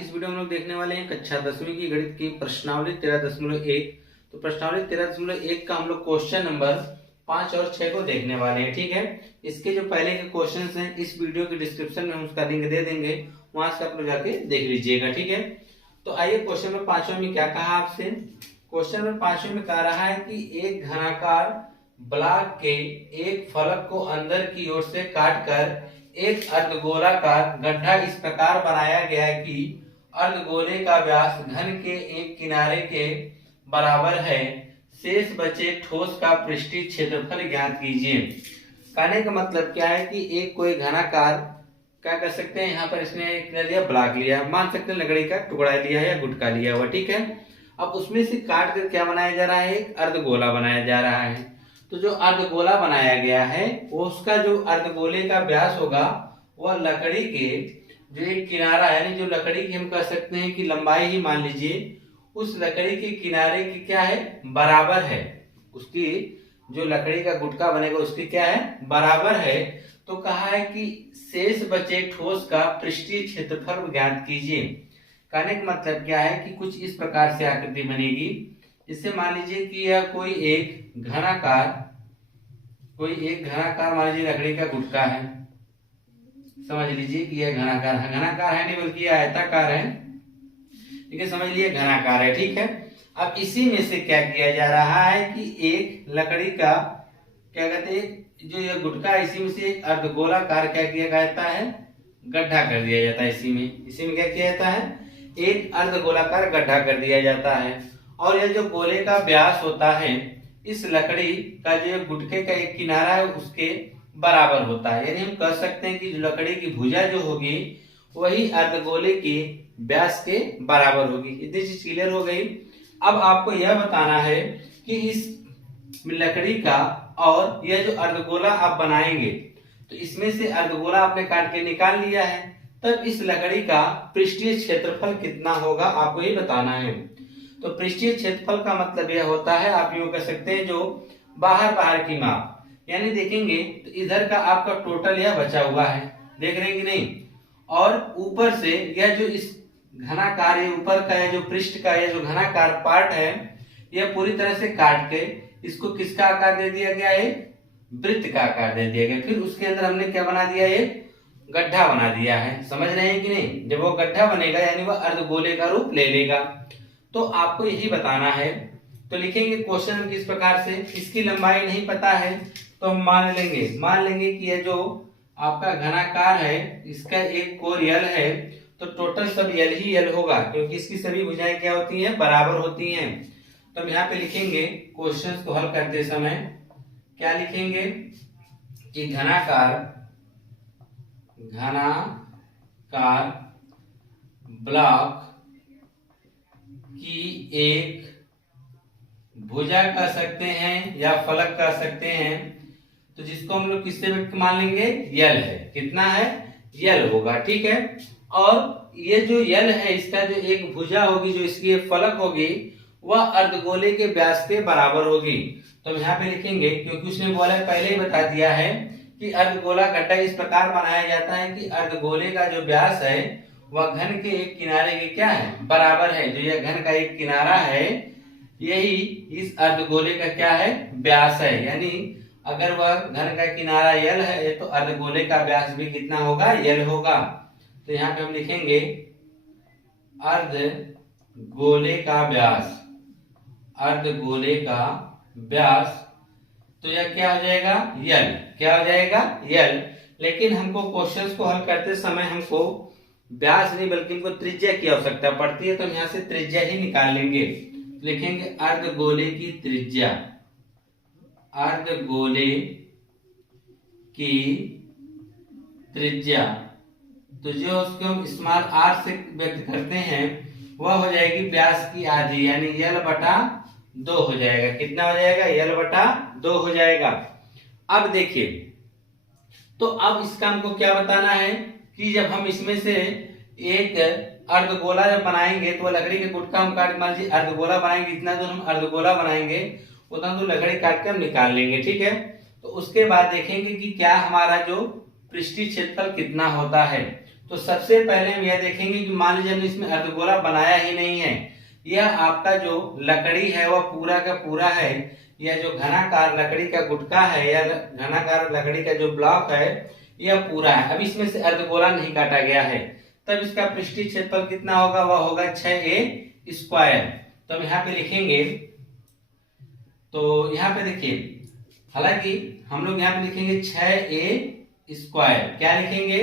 की इस वीडियो में हम लोग देखने वाले हैं कक्षा 10वीं की गणित की प्रश्नावली 13.1। तो प्रश्नावली 13.1 का हम लोग क्वेश्चन नंबर 5 और 6 को देखने वाले हैं। ठीक है, इसके जो पहले के क्वेश्चन हैं इस वीडियो के डिस्क्रिप्शन में हम उसका लिंक दे देंगे, वहां से आप लोग जाके देख लीजिएगा। ठीक है, तो आइए क्वेश्चन नंबर 5 में क्या कहा आपसे। क्वेश्चन नंबर 5 में कह रहा है कि एक घनाकार ब्लॉक के एक फलक को अंदर की ओर से काटकर एक अर्धगोलाकार गड्ढा इस प्रकार बनाया गया है कि अर्धगोले का व्यास घन के एक किनारे के बराबर है। शेष बचे ठोस का पृष्ठीय क्षेत्रफल ज्ञात कीजिए। कहने का मतलब क्या है कि एक कोई घनाकार क्या कर सकते हैं, यहाँ पर इसने लिया ब्लॉक लिया, मान सकते हैं लकड़ी का टुकड़ा लिया है या गुटका लिया हुआ। ठीक है, अब उसमें से काट कर क्या बनाया जा रहा है, एक अर्धगोला बनाया जा रहा है। तो जो अर्धगोला बनाया गया है वो उसका जो अर्धगोले का व्यास होगा वह लकड़ी के जो एक किनारा यानी जो लकड़ी की हम कह सकते हैं कि लंबाई ही मान लीजिए उस लकड़ी के किनारे की क्या है, बराबर है। उसकी जो लकड़ी का गुटका बनेगा उसकी क्या है, बराबर है। तो कहा है कि शेष बचे ठोस का पृष्ठीय क्षेत्रफल ज्ञात कीजिए। कहने का मतलब क्या है कि कुछ इस प्रकार से आकृति बनेगी। इससे मान लीजिए कि यह कोई एक घनाकार मान लीजिए लकड़ी का गुटका है। समझ लीजिए कि यह घनाकार है नहीं बल्कि यह आयताकार है। ठीक है, समझ लिए घनाकार है। ठीक है, अब इसी में से क्या किया जा रहा है कि एक लकड़ी का क्या कहते हैं जो यह गुटका है, इसी में से एक अर्धगोलाकार क्या किया जाता है, गड्ढा कर दिया जाता है। इसी में क्या किया जाता है, एक अर्धगोलाकार गड्ढा कर दिया जाता है। और यह जो गोले का व्यास होता है इस लकड़ी का जो गुटके का एक किनारा है उसके बराबर होता है। यानी हम कह सकते हैं कि जो लकड़ी की भुजा जो होगी वही अर्धगोले के व्यास के बराबर होगी। इतनी चीज क्लियर हो गई। अब आपको यह बताना है कि इस लकड़ी का और यह जो अर्धगोला आप बनाएंगे तो इसमें से अर्धगोला आपने काट के निकाल लिया है, तब इस लकड़ी का पृष्ठीय क्षेत्रफल कितना होगा आपको ये बताना है। तो पृष्ठीय क्षेत्रफल का मतलब यह होता है, आप यूं कह सकते हैं जो बाहर की माप, यानी देखेंगे तो इधर का आपका टोटल यह बचा हुआ है, देख रहे हैं कि नहीं। और ऊपर से यह जो इस घनाकार ये ऊपर का यह जो पृष्ठ का यह जो घनाकार पार्ट है यह पूरी तरह से काट के इसको किसका आकार दे दिया गया है, वृत्त का आकार दे दिया गया। फिर उसके अंदर हमने क्या बना दिया, एक गड्ढा बना दिया है। समझ रहे हैं कि नहीं। जब वो गड्ढा बनेगा यानी वह अर्धगोले का रूप ले लेगा। तो आपको यही बताना है। तो लिखेंगे क्वेश्चन किस प्रकार से, इसकी लंबाई नहीं पता है तो हम मान लेंगे कि यह जो आपका घनाकार है इसका एक कोण यल है, तो टोटल सब यल ही यल होगा क्योंकि इसकी सभी भुजाएं क्या होती हैं, बराबर होती हैं। तो हम यहाँ पे लिखेंगे क्वेश्चन को हल करते समय क्या लिखेंगे कि घनाकार ब्लॉक की एक भुजा कह सकते हैं या फलक कह सकते हैं, तो जिसको हम लोग किससे मान लेंगे, यल है। कितना है, यल होगा। ठीक है, और ये जो यल है इसका जो एक भुजा होगी जो इसकी फलक होगी वह अर्धगोले के व्यास के बराबर होगी। तो हम यहाँ पे लिखेंगे क्योंकि उसने बोला पहले ही बता दिया है कि अर्धगोला गड्ढा इस प्रकार बनाया जाता है कि अर्धगोले का जो व्यास है वह घन के एक किनारे के क्या है, बराबर है। जो यह घन का एक किनारा है यही इस अर्धगोले का क्या है, व्यास है। यानी अगर वह घन का किनारा यल है तो अर्धगोले का व्यास भी कितना होगा, यल होगा। तो यहाँ पे हम लिखेंगे अर्धगोले का व्यास, तो यह क्या हो जाएगा, यल। क्या हो जाएगा, यल। लेकिन हमको क्वेश्चंस को हल करते समय हमको व्यास नहीं बल्कि हमको त्रिज्या की आवश्यकता पड़ती है, तो हम यहाँ से त्रिज्या ही निकाल लेंगे। लिखेंगे अर्धगोले की त्रिज्या, तो जो उसको हम स्मॉल आर से व्यक्त करते हैं वह हो जाएगी व्यास की आधी, यानी यल बटा 2 हो जाएगा। कितना हो जाएगा, यल बटा 2 हो जाएगा। अब देखिए, तो अब इसका हमको क्या बताना है कि जब हम इसमें से एक अर्धगोला जब बनाएंगे तो लकड़ी के गुटका हम काट, मान लीजिए अर्धगोला बनाएंगे, इतना दूर हम अर्धगोला बनाएंगे उतना दूर लकड़ी काट के हम निकाल लेंगे। ठीक है, तो उसके बाद देखेंगे कि क्या हमारा जो पृष्ठीय क्षेत्रफल कितना होता है। तो सबसे पहले हम यह देखेंगे कि मान लीजिए हमने इसमें अर्धगोला बनाया ही नहीं है, यह आपका जो लकड़ी है वह पूरा का पूरा है, यह जो घनाकार लकड़ी का गुटका है या घनाकार लकड़ी का जो ब्लॉक है यह पूरा है। अब इसमें से अर्धगोला नहीं काटा गया है, तब इसका पृष्ठीय क्षेत्रफल कितना होगा, वह होगा 6a स्क्वायर। तो हम यहाँ पे लिखेंगे, तो यहाँ पे देखिए, हालांकि हम लोग यहाँ पे लिखेंगे 6a स्क्वायर। क्या लिखेंगे,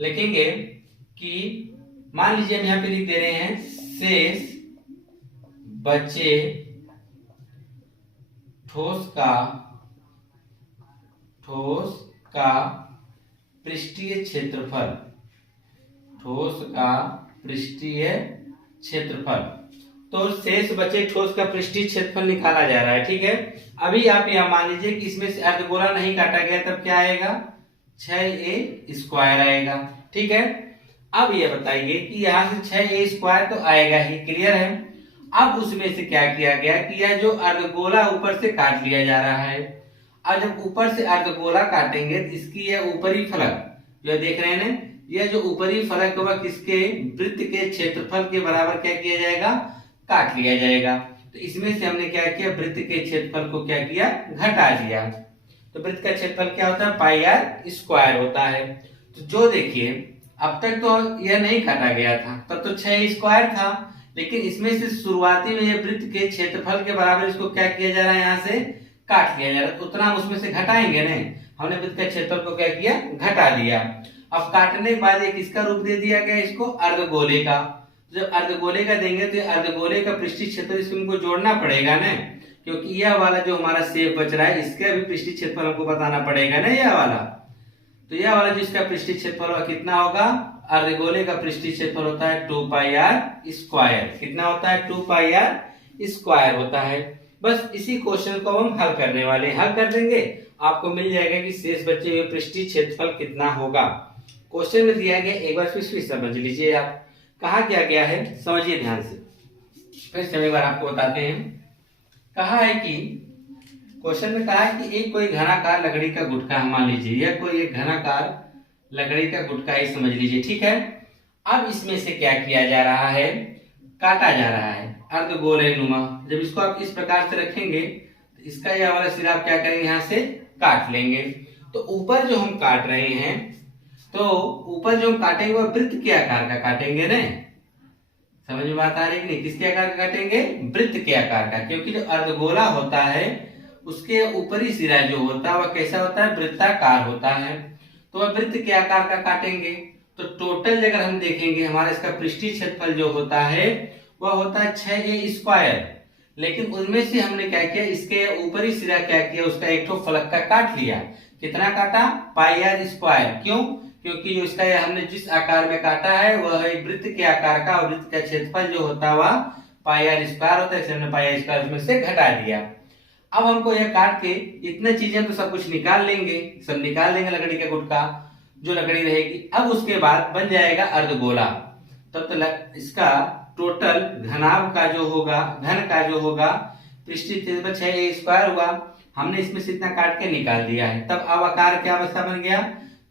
लिखेंगे कि मान लीजिए हम यहाँ पे लिख दे रहे हैं शेष बचे ठोस का पृष्ठीय क्षेत्रफल, ठोस का पृष्ठीय क्षेत्रफल। तो शेष बचे ठोस का पृष्ठीय क्षेत्रफल निकाला जा रहा है, ठीक है। अभी आप यह मान लीजिए कि इसमें से अर्धगोला नहीं काटा गया, तब क्या आएगा, 6a स्क्वायर आएगा, ठीक है। अब ये बताइए कि यहाँ से 6a स्क्वायर तो आएगा ही, क्लियर है। अब उसमें से क्या किया गया कि यह जो अर्धगोला ऊपर से काट लिया जा रहा है। अब जब ऊपर से अर्धगोला काटेंगे तो इसकी यह ऊपरी फलक जो देख रहे हैं, यह जो ऊपरी फलक होगा किसके, वृत्त के क्षेत्रफल के बराबर क्या किया जाएगा, काट लिया जाएगा। तो इसमें से हमने क्या किया, वृत्त के क्षेत्रफल को क्या किया, घटा दिया। तो वृत्त का क्षेत्रफल क्या होता है, पाई आर स्क्वायर होता है। तो जो देखिए अब तक तो यह नहीं काटा गया था, तब तो 6 स्क्वायर था, लेकिन इसमें से शुरुआती में ये वृत्त के क्षेत्रफल के बराबर इसको क्या किया जा रहा है, यहाँ से काट लिया जा रहा है। तो उतना हम उसमें से घटाएंगे नहीं, हमने वृत्त के क्षेत्रफल को क्या किया, घटा दिया। अब काटने के बाद एक इसका रूप दे दिया गया इसको अर्धगोले का। जब अर्धगोले का देंगे तो अर्धगोले का पृष्ठीय क्षेत्रफल इसको जोड़ना पड़ेगा ना, क्योंकि यह वाला जो हमारा शेप बच रहा है इसका भी पृष्ठीय क्षेत्रफल हमको बताना पड़ेगा ना, यह वाला। तो यह वाला जो इसका पृष्ठीय क्षेत्रफल कितना होगा, अर्धगोले का पृष्ठीय क्षेत्रफल होता है 2 पाई आर स्क्वायर। कितना होता है, 2 पाई आर स्क्वायर होता है। बस इसी क्वेश्चन को हम हल करने वाले, हल कर देंगे आपको मिल जाएगा कि शेष बचे हुए पृष्ठीय क्षेत्रफल कितना होगा। क्वेश्चन में दिया गया, एक बार फिर समझ लीजिए आप, कहा क्या गया है, समझिए ध्यान से, फिर से एक बार आपको बताते हैं। कहा है कि क्वेश्चन में कहा है कि एक कोई घनाकार लकड़ी का गुटका, मान लीजिए यह कोई एक घनाकार लकड़ी का गुटका ही समझ लीजिए, ठीक है। अब इसमें से क्या किया जा रहा है, काटा जा रहा है अर्धगोले नुमा। जब इसको आप इस प्रकार से रखेंगे तो इसका यह वाला सिरा आप क्या करेंगे, यहाँ से काट लेंगे। तो ऊपर जो हम काट रहे हैं, तो ऊपर जो हम काटेंगे वो वृत्त के आकार का काटेंगे ना, समझ में बात आ रही है कि नहीं, किसके आकार का काटेंगे, वृत्त के आकार का। क्योंकि जो अर्धगोला होता है उसके ऊपरी सिरा जो होता है वह कैसा होता है, वृत्ताकार होता है, तो वह वृत्त के आकार का काटेंगे। तो टोटल अगर हम देखेंगे हमारा इसका पृष्ठीय क्षेत्रफल जो होता है वह होता है 6a स्क्वायर। लेकिन उनमें से हमने क्या किया, इसके ऊपरी सिरा क्या किया, उसका एक तो फलक का काट लिया। कितना काटा, पाई आर स्क्वायर। क्यों, क्योंकि जो इसका हमने जिस आकार में काटा है वह है वृत्त के आकार का, और वृत्त का क्षेत्रफल जो होता है वह पाई आर स्क्वायर होता है, इसलिए हमने पाई आर स्क्वायर उसमें से घटा दिया। अब हमको यह काट के इतने चीजें तो सब कुछ निकाल लेंगे, सब निकाल लेंगे लकड़ी का गुटका जो लकड़ी रहेगी। अब उसके बाद बन जाएगा अर्धगोला। तब तो इसका टोटल घनाभ का जो होगा, घन का जो होगा पृष्ठीय क्षेत्रफल 6a स्क्वायर हुआ, हमने इसमें से इतना काट के निकाल दिया है। तब अब आकार क्या अवस्था बन गया,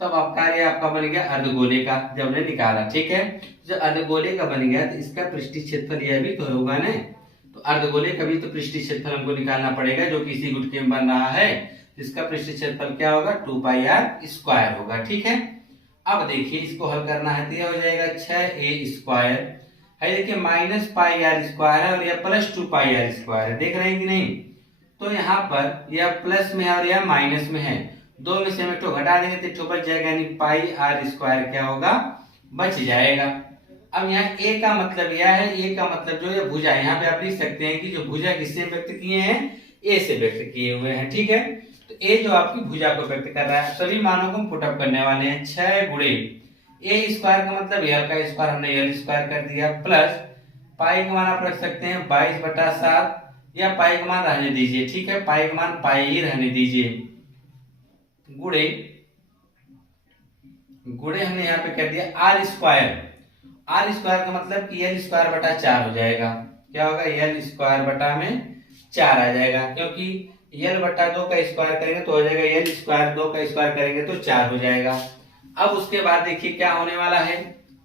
तब आकार आपका बन गया अर्धगोले का, जब हमने निकाला, ठीक है। जब अर्धगोले का बन गया तो इसका पृष्ठीय क्षेत्रफल यह भी तो होगा ना, तो अर्धगोले का भी तो पृष्ठीय क्षेत्रफल हमको निकालना पड़ेगा जो कि इसी गुटके में बन रहा है। इसका पृष्ठीय क्षेत्रफल क्या होगा, 2 पाई आर स्क्वायर होगा, ठीक है। अब देखिए इसको हल करना है तो यह हो जाएगा 6a स्क्वायर है, देखिए माइनस पाई आर स्क्वायर है और यह प्लस 2 पाई आर स्क्वायर है, देख रहे हैं कि नहीं। तो यहाँ पर यह प्लस में है और यह माइनस में है, दो में से हम एक तो घटा देंगे तो एक तो बच जाएगा, यानी पाई आर स्क्वायर क्या होगा, बच जाएगा। अब यहाँ a का मतलब यह है, a का मतलब जो है भुजा, यहाँ पे आप लिख सकते हैं कि जो भुजा किससे व्यक्त किए हैं, a से व्यक्त किए हुए हैं, ठीक है। तो a जो आपकी भुजा को व्यक्त कर रहा है, सभी मानों को हम पुटअप करने वाले हैं। 6 गुणे a स्क्वायर का मतलब l का स्क्वायर, हमने l स्क्वायर कर दिया, प्लस पाई का मान आप रख सकते हैं 22/7, या पाई का मान रहने दीजिए, ठीक है, पाई का मान पाई ही रहने दीजिए, गुणे गुणे हमने यहाँ पे कर दिया r स्क्वायर। r स्क्वायर का मतलब कि l स्क्वायर बटा 4 हो जाएगा, क्या होगा, l स्क्वायर बटा में 4 आ जाएगा, क्योंकि l बटा 2 का स्क्वायर करेंगे तो हो जाएगा l स्क्वायर, 2 का स्क्वायर करेंगे तो 4 हो जाएगा। अब उसके बाद देखिए क्या होने वाला है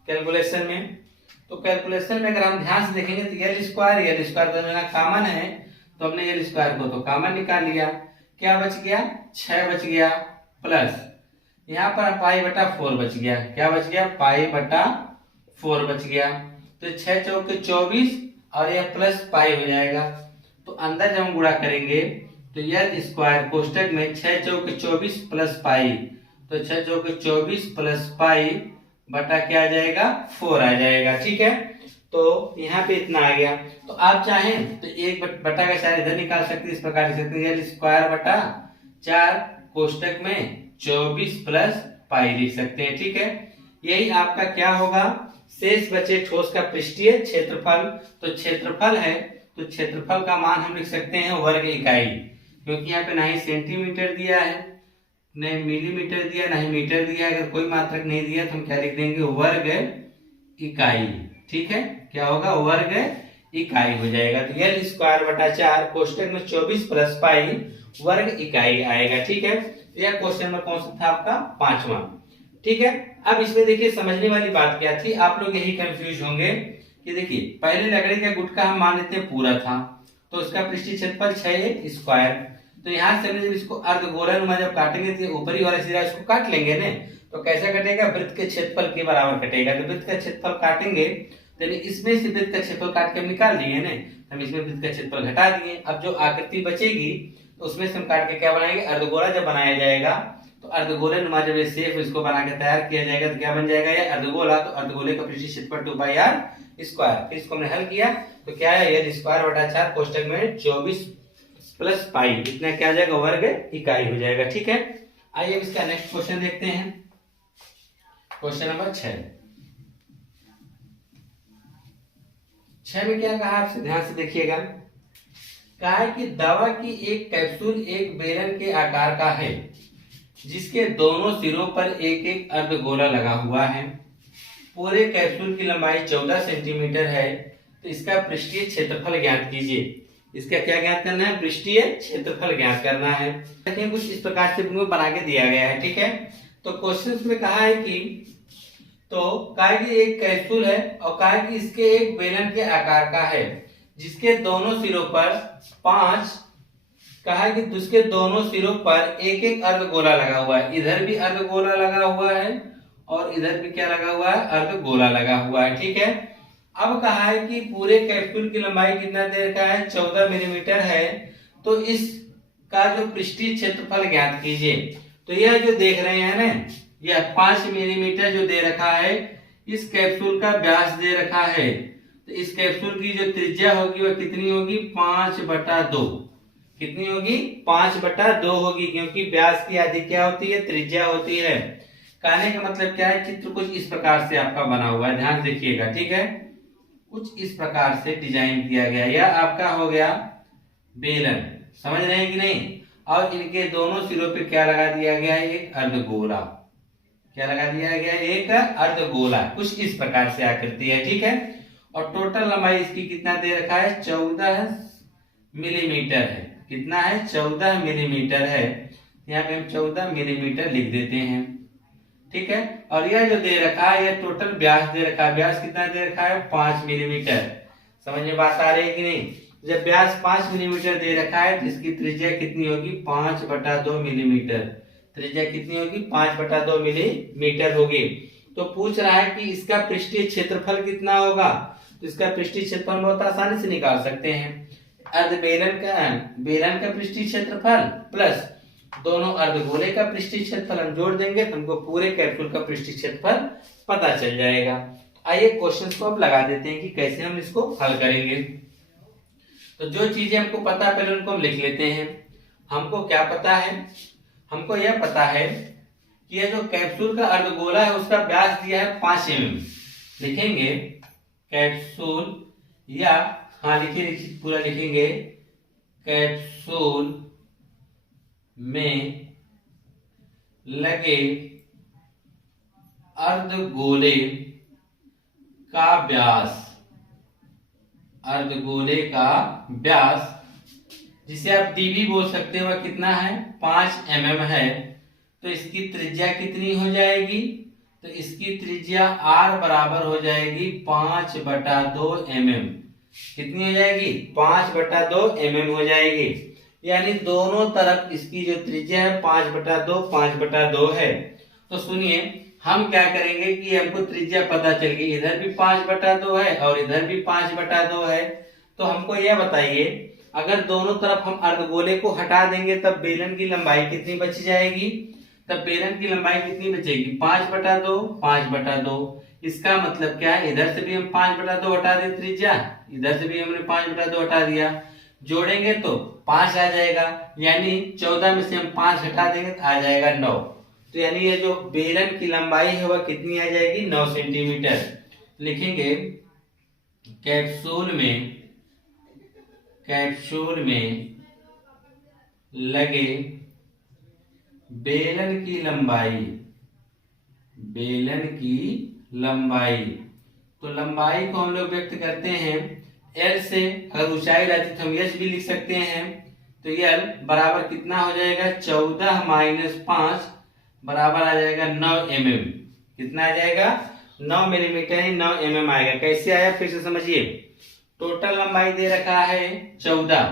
कैलकुलेशन में। तो कैलकुलेशन में अगर हम ध्यान से देखेंगे तो यल स्क्वायर दोनों यहाँ कॉमन है, तो हमने यल स्क्वायर को तो कॉमन निकाल लिया। क्या बच गया? 6 बच गया, प्लस यहाँ पर पाई बटा 4 बच गया। क्या बच गया? पाई बटा 4 बच गया। तो 6 चौके 24 और यह प्लस पाई हो जाएगा। तो अंदर जब हम गुणा करेंगे तो यल स्क्वायर कोष्टक में 6 चौके 24 प्लस पाई, तो 6 चौके 24 प्लस पाई बटा क्या आ जाएगा? 4 आ जाएगा। ठीक है, तो यहाँ पे इतना आ गया। तो आप चाहें तो एक बटा का 4 इधर निकाल सकते हैं, इस प्रकार लिख सकते हैं यल स्क्वायर बटा 4 कोष्टक में 24 प्लस पाई लिख सकते हैं। ठीक है, यही आपका क्या होगा? शेष बचे ठोस का पृष्ठीय क्षेत्रफल। तो क्षेत्रफल है तो क्षेत्रफल का मान हम लिख सकते हैं वर्ग इकाई, क्योंकि यहाँ पे ना ही सेंटीमीटर दिया है, न मिलीमीटर दिया, ना ही मीटर दिया है। अगर कोई मात्रक नहीं दिया तो हम क्या लिख देंगे? वर्ग इकाई। ठीक है, क्या होगा? वर्ग इकाई हो जाएगा। तो यल स्क्वायर बटा 4 कोष्टक में 24 प्लस पाई वर्ग इकाई आएगा। ठीक है, यह क्वेश्चन नंबर कौन सा था आपका? 5वां। ठीक है, अब इसमें देखिए समझने वाली बात क्या थी, आप लोग यही कंफ्यूज होंगे कि देखिए पहले लकड़ी का गुटका हम मान लेते हैं पूरा था, तो उसका पृष्ठीय क्षेत्रफल 6 स्क्वायर। तो यहाँ से हमने जब इसको अर्धगोलानुमा जब काटेंगे तो ऊपरी वाला सिरा इसको काट लेंगे ना, तो कैसा कटेगा? वृत्त के क्षेत्रफल के बराबर कटेगा। तो वृत्त का क्षेत्रफल काटेंगे तो इसमें से वृत्त का क्षेत्रफल काट के हम निकाल दिए ना, हम इसमें वृत्त का क्षेत्रफल घटा दिए। अब जो आकृति बचेगी तो उसमें से हम काट के क्या बनाएंगे? अर्धगोला जब बनाया जाएगा तो अर्धगोलानुमा जब ये शेप इसको बना के तैयार किया जाएगा तो क्या बन जाएगा? ये अर्धगोला। तो अर्धगोले का पृष्ठीय क्षेत्रफल 2πr स्क्वायर। फिर इसको हमने हल किया तो क्या है? यल स्क्वायर बटा 4 कोष्टक में 24 प्लस पाई, इतना क्या आ जाएगा? वर्ग इकाई हो जाएगा। ठीक है, आइए अब इसका नेक्स्ट क्वेश्चन देखते हैं। क्वेश्चन नंबर 6 में क्या कहा आपसे? ध्यान से देखिएगा। कहा है कि दवा की एक कैप्सूल एक बेलन के आकार का है, जिसके दोनों सिरों पर एक एक अर्धगोला लगा हुआ है। पूरे कैप्सूल की लंबाई 14 सेंटीमीटर है। तो इसका पृष्ठीय क्षेत्रफल ज्ञात कीजिए। इसका क्या ज्ञात करना है? पृष्ठीय क्षेत्रफल ज्ञात करना है। देखिए कुछ इस प्रकार से बना के दिया गया है। ठीक है, तो क्वेश्चन में कहा है कि कहा कि एक कैप्सूल है और कहा कि इसके एक बेलन के आकार का है, जिसके दोनों सिरों पर 5, कहा कि उसके दोनों सिरों पर एक एक अर्धगोला लगा हुआ है। इधर भी अर्धगोला लगा हुआ है और इधर भी क्या लगा हुआ है? अर्धगोला लगा हुआ है। ठीक है, अब कहा है कि पूरे कैप्सूल की लंबाई कितना दे रखा है? 14 मिलीमीटर है। तो इसका जो पृष्ठीय क्षेत्रफल ज्ञात कीजिए। तो यह जो देख रहे हैं ना, यह 5 मिलीमीटर जो दे रखा है, इस कैप्सूल का व्यास दे रखा है। तो इस कैप्सूल की जो त्रिज्या होगी वह कितनी होगी? 5/2। कितनी होगी? 5/2 होगी, क्योंकि व्यास की आधी क्या होती है? त्रिज्या होती है। कहने का मतलब क्या है? चित्र कुछ इस प्रकार से आपका बना हुआ है, ध्यान देखिएगा। ठीक है, कुछ इस प्रकार से डिजाइन किया गया। यह आपका हो गया बेलन, समझ रहे हैं कि नहीं? और इनके दोनों सिरों पे क्या लगा दिया गया है? एक अर्धगोला। क्या लगा दिया गया? एक अर्धगोला। कुछ इस प्रकार से आकृति है। ठीक है, और टोटल लंबाई इसकी कितना दे रखा है? 14 मिलीमीटर है। कितना है? 14 मिलीमीटर है। यहाँ पे हम 14 मिलीमीटर लिख देते हैं। ठीक है, और यह जो दे रखा है यह टोटल व्यास दे रखा है। व्यास कितना दे रखा है? 5 मिलीमीटर। समझ में बात आ रही है कि नहीं? जब व्यास 5 मिलीमीटर दे रखा है तो इसकी त्रिज्या कितनी होगी? 5/2 मिलीमीटर। त्रिज्या कितनी होगी? 5/2 मिलीमीटर होगी। तो पूछ रहा है कि इसका पृष्ठीय क्षेत्रफल कितना होगा? तो इसका पृष्ठीय क्षेत्रफल बहुत आसानी से निकाल सकते हैं। बेलन का पृष्ठीय क्षेत्रफल प्लस दोनों अर्धगोले का पृष्ठीय क्षेत्रफल हम जोड़ देंगे तो हमको पूरे कैप्सूल का पृष्ठीय क्षेत्रफल पता चल जाएगा। आइए क्वेश्चन को अब लगा देते हैं कि कैसे हम इसको हल करेंगे। तो जो चीजें हमको पता है पहले उनको हम लिख लेते हैं। हमको क्या पता है? हमको यह पता है कि यह जो कैप्सूल का अर्धगोला है उसका व्यास दिया है 5 mm। लिखेंगे कैप्सूल, या लिखिए पूरा लिखेंगे, कैप्सूल में लगे अर्धगोले का व्यास, अर्धगोले का व्यास जिसे आप डीबी बोल सकते हो, वह कितना है? 5 mm है। तो इसकी त्रिज्या कितनी हो जाएगी? तो इसकी त्रिज्या r बराबर हो जाएगी 5/2 mm। कितनी हो जाएगी? 5/2 mm हो जाएगी। यानी दोनों तरफ इसकी जो त्रिज्या है 5/2 है। तो सुनिए, हम क्या करेंगे कि हमको त्रिज्या पता चल गई, इधर भी 5/2 है और इधर भी 5/2 है। तो हमको यह बताइए, अगर दोनों तरफ हम अर्धगोले को हटा देंगे तब बेलन की लंबाई कितनी बच जाएगी? तब बेलन की लंबाई कितनी बचेगी? 5/2, 5/2। इसका मतलब क्या है, इधर से भी हम 5/2 हटा दे त्रिज्या, इधर से भी हमने 5/2 हटा दिया, जोड़ेंगे तो 5 आ जाएगा। यानी 14 में से हम 5 हटा देंगे तो आ जाएगा 9। तो यानी ये जो बेलन की लंबाई है वह कितनी आ जाएगी? 9 सेंटीमीटर। लिखेंगे कैप्सूल में लगे बेलन की लंबाई, तो लंबाई को हम लोग व्यक्त करते हैं L से। अगर ऊंचाई रहती तो हम H भी लिख सकते हैं। तो L बराबर कितना हो जाएगा? 14 - 5 बराबर आ जाएगा 9 mm। कितना आ जाएगा? 9 मिलीमीटर, 9 mm आएगा। कैसे आया फिर से समझिए। टोटल लंबाई दे रखा है 14,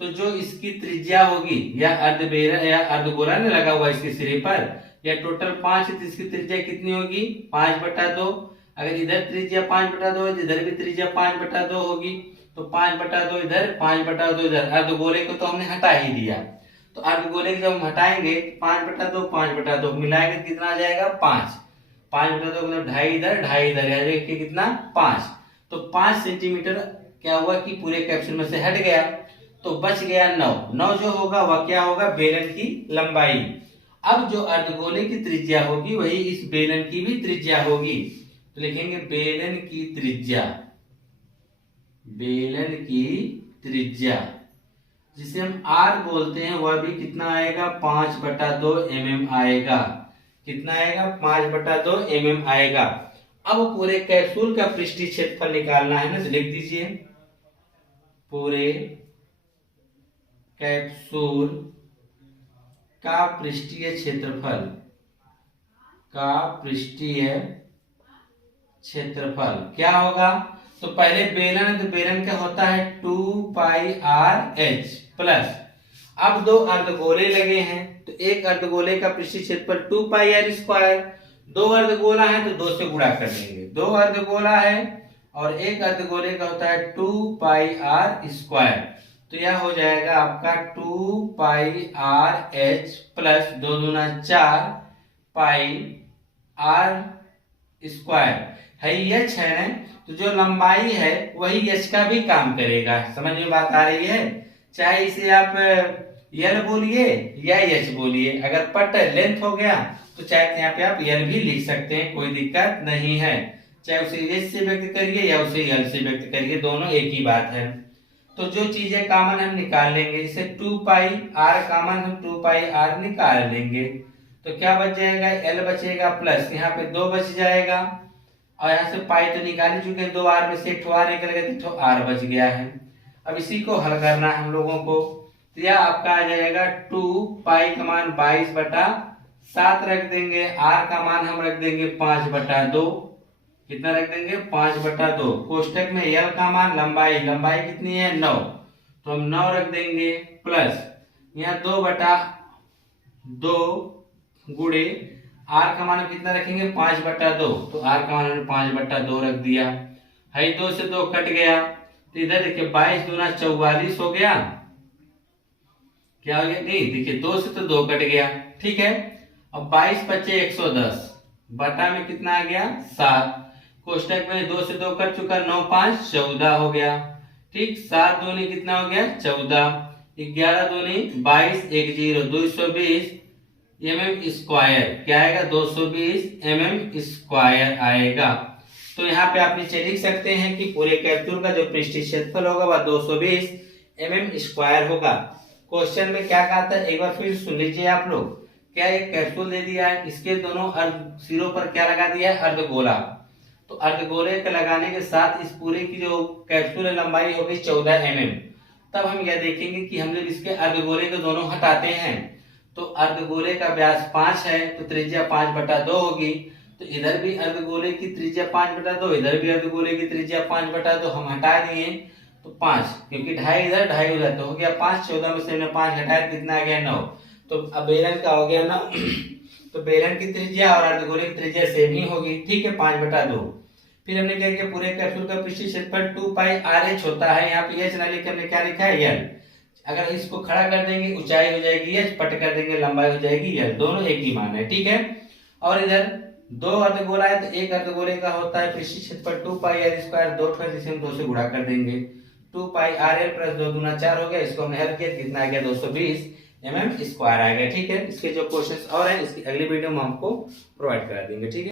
तो जो इसकी त्रिज्या होगी, या अर्धबेलन या अर्धगोला ने लगा हुआ इसके सिरे पर, या टोटल 5 है तो इसकी त्रिज्या कितनी होगी? 5/2। अगर इधर त्रिज्या 5/2 है, इधर भी त्रिज्या 5/2 होगी। तो 5/2 इधर, 5/2 इधर। अर्धगोले को तो हमने हटा ही दिया। तो अर्धगोले को जब हम हटाएंगे 5/2 5/2 मिलाएंगे कितना आ जाएगा? 5। 5/2 मतलब 2.5 इधर 2.5 इधर, यानी कि कितना? 5। तो 5 सेंटीमीटर क्या हुआ कि पूरे कैप्सूल में से हट गया, तो बच गया 9। 9 जो होगा वह क्या होगा? बेलन की लंबाई। अब जो अर्धगोले की त्रिज्या होगी वही इस बेलन की भी त्रिज्या होगी। तो लिखेंगे बेलन की त्रिज्या जिसे हम r बोलते हैं, वह भी कितना आएगा? 5/2 mm आएगा। कितना आएगा? 5/2 mm आएगा। अब पूरे कैप्सूल का पृष्ठीय क्षेत्रफल निकालना है ना, तो लिख दीजिए पूरे कैप्सूल का पृष्ठीय क्षेत्रफल क्या होगा? तो पहले बेलन है, तो बेलन का होता है 2πrh प्लस, अब दो अर्धगोले लगे हैं तो एक अर्धगोले का पृष्ठीय क्षेत्रफल 2πr²। दो अर्धगोला है तो 2 से गुणा कर देंगे। 2 अर्धगोला है और एक अर्धगोले का होता है 2πr²। तो यह हो जाएगा आपका 2πrh प्लस 2 दूना 4 πr² है। h है, तो जो लंबाई है वही h का भी काम करेगा। समझ में बात आ रही है? चाहे इसे आप L बोलिए या h बोलिए। अगर पट लेंथ हो गया तो चाहे यहाँ पे आप L भी लिख सकते हैं, कोई दिक्कत नहीं है। चाहे उसे h से व्यक्त करिए या उसे L से व्यक्त करिए, दोनों एक ही बात है। तो जो चीजें कॉमन हम निकाल लेंगे, जैसे 2πr कॉमन, हम 2πr निकाल लेंगे तो क्या बच जाएगा? L बचेगा प्लस यहाँ पे 2 बच जाएगा, और यहाँ से पाई तो निकाल ही चुके हैं, 2r में से एक r निकल गया तो r बच गया है। अब इसी को हल करना है हम लोगों को। तो यह आपका आ जाएगा 2π का मान 22/7 रख देंगे, r का मान हम रख देंगे 5/2। कितना रख देंगे? 5/2। कोष्टक में L का मान लंबाई कितनी है? 9, तो हम 9 रख देंगे प्लस यहाँ 2/2 गुणे r का मान कितना रखेंगे? 5/2, तो r का मान हमने 5/2 रख दिया है। 2 से 2 कट गया, तो इधर देखिए 22 दूना 44 हो गया। क्या हो गया? नहीं, देखिए 2 से तो 2 कट गया, ठीक है। अब 22 × 110 बटा में कितना आ गया? 7। कोष्टक में 2 से 2 कट चुका, 9 5 14 हो गया, ठीक। 7 दूनी कितना हो गया? 14। 11 दूनी 22, 1 0 220 mm²। क्या आएगा? 220 mm² आएगा। तो यहाँ पे आप नीचे लिख सकते हैं कि पूरे कैप्सूल का जो पृष्ठीय क्षेत्रफल होगा वह 220 mm² होगा। क्वेश्चन में क्या कहा था एक बार फिर सुन लीजिए आप लोग। क्या एक कैप्सूल दे दिया है, इसके दोनों सिरों पर क्या लगा दिया है? अर्धगोला। तो अर्धगोले के लगाने के साथ इस पूरे की जो कैप्सूल लंबाई होगी 14 mm। तब हम यह देखेंगे कि हम लोग इसके अर्धगोले को दोनों हटाते हैं, तो अर्धगोले का व्यास 5 है तो त्रिज्या 5/2 होगी। तो तो इधर भी अर्धगोले की त्रिज्या 5/2, इधर भी अर्धगोले की त्रिज्या 5/2, हम हटा दिए तो 5, क्योंकि 2.5 इधर 2.5 उधर, तो हो गया 5, 14 में से हमने 5 घटाया, कितना आ गया 9। तो अब बेलन का हो गया 9। तो बेलन की त्रिज्या और अर्धगोले की त्रिज्या सेम ही होगी, ठीक है, 5/2। फिर हमने क्या किया, पूरे कैप्सूल का पृष्ठीय क्षेत्रफल 2πr(h) होता है, यहाँ पे h ना लिख के हमने क्या लिखा है, l। अगर इसको खड़ा कर देंगे ऊंचाई हो जाएगी h, पट कर देंगे लंबाई हो जाएगी l, दोनों एक ही मान है, ठीक है। और इधर दो अर्धगोला है, तो एक अर्धगोले का होता है पृष्ठीय क्षेत्रफल 2πr², 2 ठो जिसे हम 2 से गुणा कर देंगे, 2πrl + 2 दूना 4 हो गया, इसको हमने हल किया, कितना आ गया 220 mm² आ गया, ठीक है। इसके जो क्वेश्चंस और हैं इसकी अगली वीडियो में हमको प्रोवाइड करा देंगे, ठीक है।